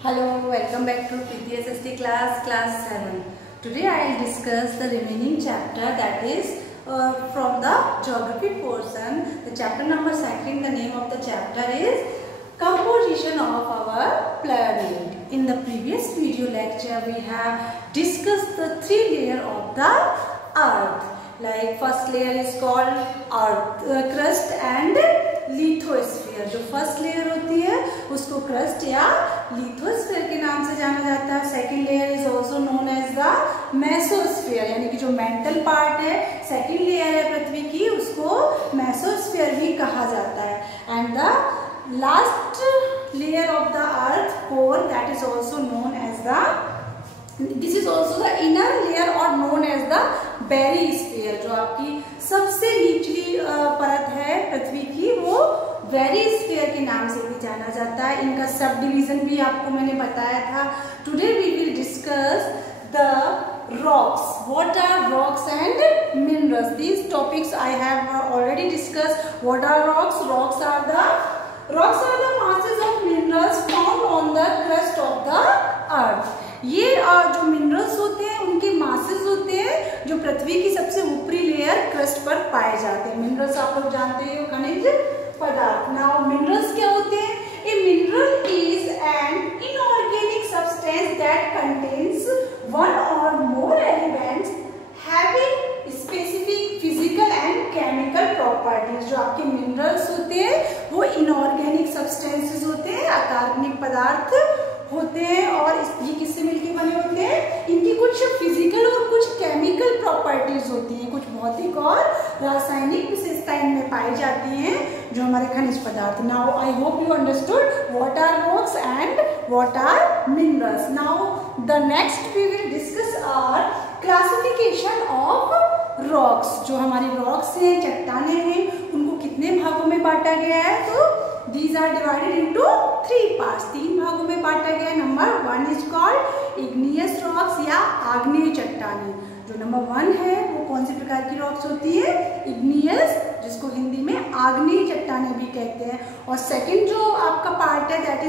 Hello, welcome back to PTSST class 7. Today I will discuss the remaining chapter, that is from the geography portion. The chapter number 2, the name of the chapter is composition of our planet. In the previous video lecture we have discussed the 3 layers of the earth. Like first layer is called earth crust and lithosphere. जो first layer होती है उसको crust या lithosphere के नाम से जाना जाता है. Second layer is also known as the mesosphere, यानी कि जो मेंटल पार्ट है, सेकंड लेयर है पृथ्वी की, उसको मेसोस्फीयर भी कहा जाता है. And the last layer of the earth core, that is also known as the, this is also the inner layer और नोन एज द बेरिस्फीयर. जो आपकी सबसे निचली परत है पृथ्वी की, वो बेरिस्फीयर के नाम से भी जाना जाता है. इनका सब डिवीजन भी आपको मैंने बताया था. Today we will discuss the rocks. What are rocks and minerals? These topics I have already discussed. What are rocks? Rocks are the masses of minerals found on the crust of the earth. ये जो minerals होते हैं उनके masses होते हैं जो पृथ्वी की सबसे ऊपरी लेयर क्रस्ट पर पाए जाते हैं. मिनरल्स आप लोग जानते हैं, खनिज पदार्थ. नाउ मिनरल्स क्या होते हैं? A mineral is an inorganic substance that contains one और more elements having specific physical and chemical properties. जो आपके मिनरल्स होते हैं वो इनऑर्गेनिक सब्सटेंसेस होते हैं, अकार्बनिक पदार्थ होते हैं. और ये किससे मिलकर बने होते हैं? इनकी कुछ फिजिकल और कुछ केमिकल प्रॉपर्टीज होती हैं, कुछ भौतिक और रासायनिक विशेषताएं इनमें पाई जाती हैं जो हमारे खनिज पदार्थ. Now I hope you understood what are rocks and what are minerals. Now the next we will discuss our classification of rocks. जो हमारी रॉक्स हैं, चट्टाने हैं, उनको कितने भागों में बांटा गया है? तो these are divided into 3 parts. 3 भागों में बांटा गया है. Number 1 is called igneous rocks या आग्नेय चट्टानें. जो नंबर 1 है वो कौन सी प्रकार की रॉक्स होती है? igneous, जिसको हिंदी में आग्नेय चट्टानें भी कहते हैं. और सेकंड जो आपका पार्ट है that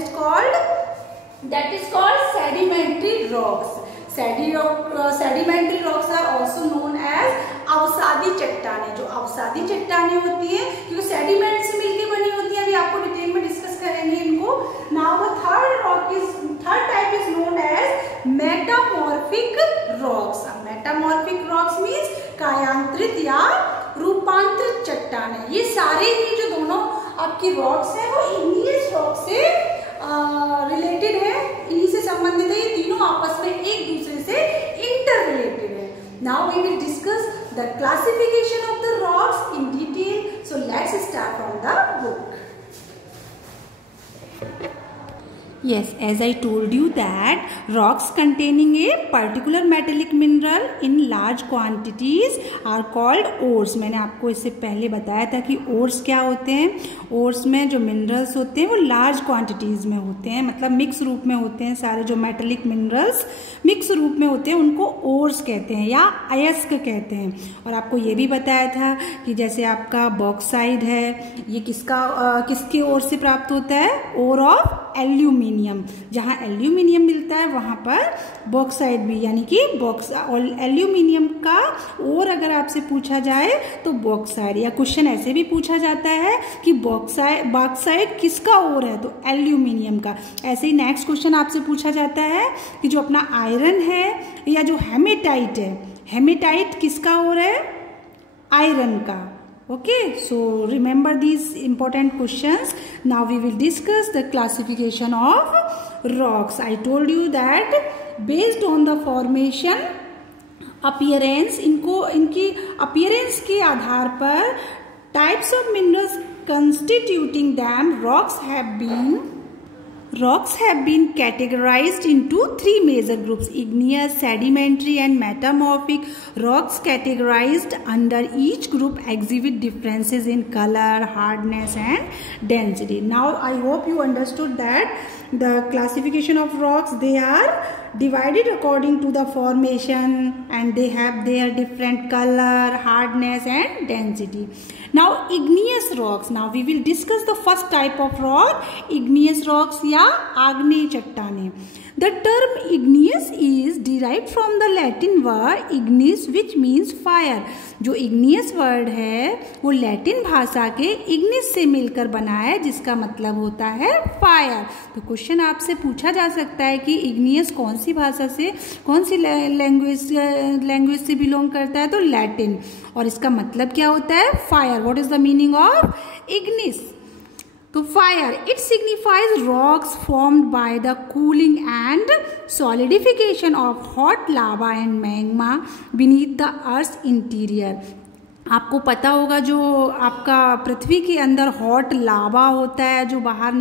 is called sedimentary rocks. Sedimentary rocks are also known as अवसादी चट्टानें. जो अवसादी चट्टानें होती है क्योंकि सेडिमेंट से मिलकर बनी होती है. अभी आपको डिटेल में डिस्कस करेंगे इनको. Now the third type is known as metamorphic rocks. Metamorphic rocks means कायांतरित या रूपांतरित चट्टानें. ये सारे ही जो दोनों आपकी रॉक्स हैं वो igneous रॉक से रिलेटेड है, इन्हीं से संबंधित है. ये तीनों आपस में एक दूसरे से इंटर रिलेटेड है. Now we will discuss the classification of the rocks in detail. So let's start from the book. Yes, as I told you that rocks containing a particular metallic mineral in large quantities are called ores. मैंने आपको इससे पहले बताया था कि ores क्या होते हैं. ores में जो minerals होते हैं वो large quantities में होते हैं, मतलब मिक्स रूप में होते हैं. सारे जो metallic minerals मिक्स रूप में होते हैं उनको ores कहते हैं या अयस्क कहते हैं. और आपको ये भी बताया था कि जैसे आपका बॉक्साइड है, ये किसके ओर से प्राप्त होता है? Ore of aluminium. जहाँ एल्यूमिनियम मिलता है वहाँ पर बॉक्साइड भी, यानी कि एल्यूमिनियम का और अगर आपसे पूछा जाए तो बॉक्साइड. या क्वेश्चन ऐसे भी पूछा जाता है कि बॉक्साइड किसका और है? तो एल्यूमिनियम का. ऐसे ही नेक्स्ट क्वेश्चन आपसे पूछा जाता है कि जो अपना आयरन है या जो हेमेटाइट है, हेमेटाइट किसका और है? आयरन का. Okay, so remember these important questions. Now we will discuss the classification of rocks. I told you that based on the formation, appearance, इनकी appearance के आधार पर types of minerals constituting them, rocks have been categorized into 3 major groups: igneous, sedimentary and metamorphic. Rocks categorized under each group exhibit differences in color, hardness and density. Now I hope you understood that the classification of rocks, they are divided according to the formation and they have their different color, hardness and density. Now igneous rocks. Now we will discuss the first type of rock, igneous rocks या आग्नेय चट्टानें. The term igneous is derived from the Latin word ignis which means fire. जो igneous word है वो Latin भाषा के ignis से मिलकर बना है जिसका मतलब होता है फायर. तो क्वेश्चन आपसे पूछा जा सकता है कि igneous कौन सी भाषा से, कौन सी लैंग्वेज से बिलोंग करता है, तो लैटिन. और इसका मतलब क्या होता है, fire. What is the meaning of ignis? तो fire, it signifies rocks formed by the cooling and solidification of hot lava and magma beneath the earth interior. आपको पता होगा जो आपका पृथ्वी के अंदर हॉट लावा होता है, जो बाहर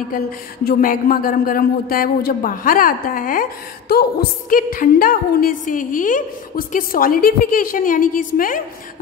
जो मैग्मा गरम गरम होता है, वो जब बाहर आता है तो उसके ठंडा होने से ही उसके सॉलिडिफिकेशन यानी कि इसमें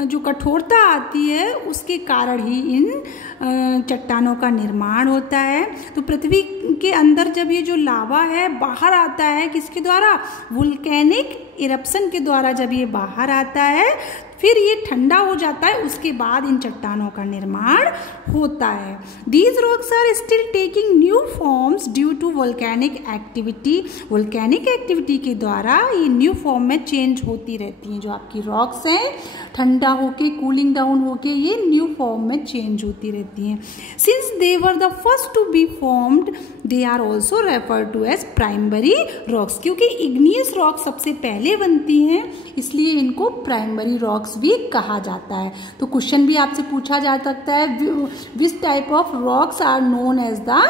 जो कठोरता आती है उसके कारण ही इन चट्टानों का निर्माण होता है. तो पृथ्वी के अंदर जब ये जो लावा है बाहर आता है, किसके द्वारा, वोल्केनिक इरप्शन के द्वारा जब ये बाहर आता है फिर ये ठंडा हो जाता है, उसके बाद इन चट्टानों का निर्माण होता है. These rocks are still taking new forms due to volcanic activity. Volcanic activity के द्वारा ये न्यू फॉर्म में चेंज होती रहती हैं. जो आपकी रॉक्स हैं ठंडा होके कूलिंग डाउन होके ये न्यू फॉर्म में चेंज होती रहती हैं. Since they were the first to be formed they are also referred to as primary rocks. क्योंकि इग्नियस रॉक्स सबसे पहले बनती हैं इसलिए इनको प्राइमरी रॉक्स भी कहा जाता है. तो क्वेश्चन भी आपसे पूछा जा सकता है, which type of rocks are known as the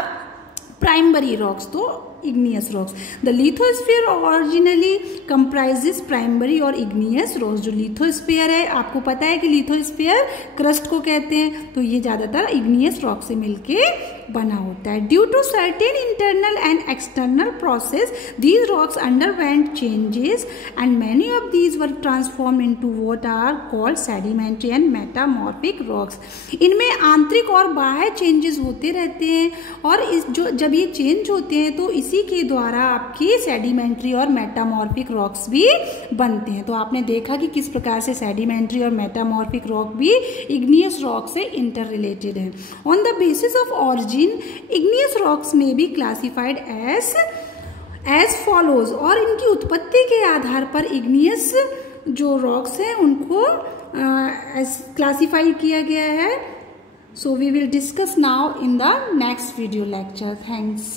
primary rocks. तो igneous rocks. The lithosphere originally comprises primary और igneous rocks. जो lithosphere है, आपको पता है कि lithosphere क्रस्ट को कहते हैं, तो ये ज्यादातर igneous rock से मिलके बना होता है. Due to certain internal and external process, these rocks underwent changes and many of these were transformed into what are called sedimentary and metamorphic rocks. इनमें आंतरिक और बाह्य चेंजेस होते रहते हैं और जब ये चेंज होते हैं तो इसी के द्वारा आपकी सेडिमेंट्री और मेटामॉर्फिक रॉक्स भी बनते हैं. तो आपने देखा कि किस प्रकार से सेडिमेंट्री और मेटामॉर्फिक रॉक भी इग्नियस रॉक से इंटर रिलेटेड है. On the basis of origin igneous rocks में बी क्लासिफाइड एज फॉलोज. और इनकी उत्पत्ति के आधार पर इग्नियस जो रॉक्स हैं उनको क्लासिफाई किया गया है. So we will discuss now in the next video lecture. Thanks.